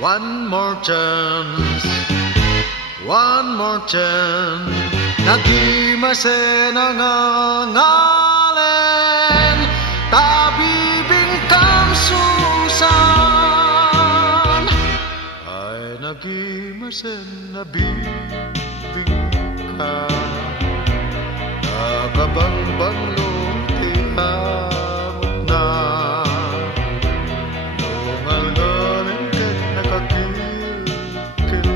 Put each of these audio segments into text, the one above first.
One more chance, one more chance. Nagimase nangangalen, tabibingkam susan. Ay nagimase nabibingka, nagabangbang lumtihamot na. Nungalgaling ket nakakilkil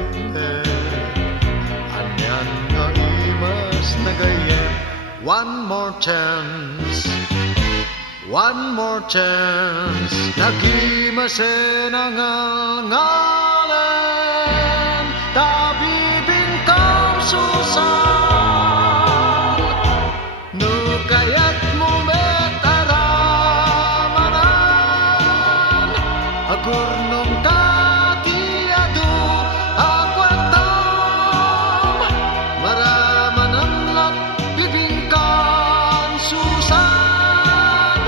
anyan nga imas nagayem. One more chance, one more chance. Nagimase nangangalen, tabibingkam susan. No kaya't mo met aramanan, agurnong katiado akwatam. Maramanam lat bibingkan susan,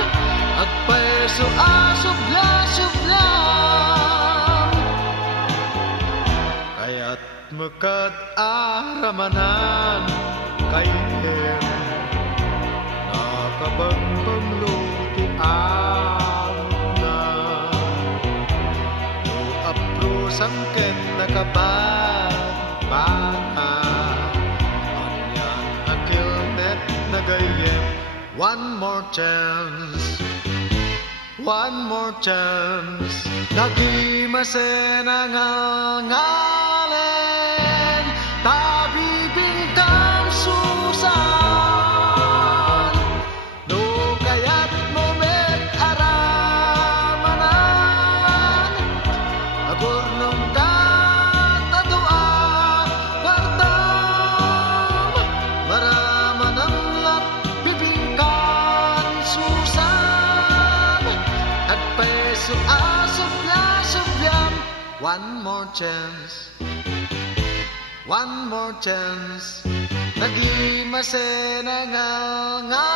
agpaiso asubla-sublam. Kaya't mekat aramanan kayem, nakabangbang lutian na. No apro sangken nakabata, anyan akil net nagayem. One more chance, one more chance. Nagimase nangangalen, tabibingkam susan. No kaya't mo met aramanan, agurnong katadua wartam. Maramanang lat bibingkan susan, at peso asubla-subyam. One more chance, one more chance. Nagimase nangangalen.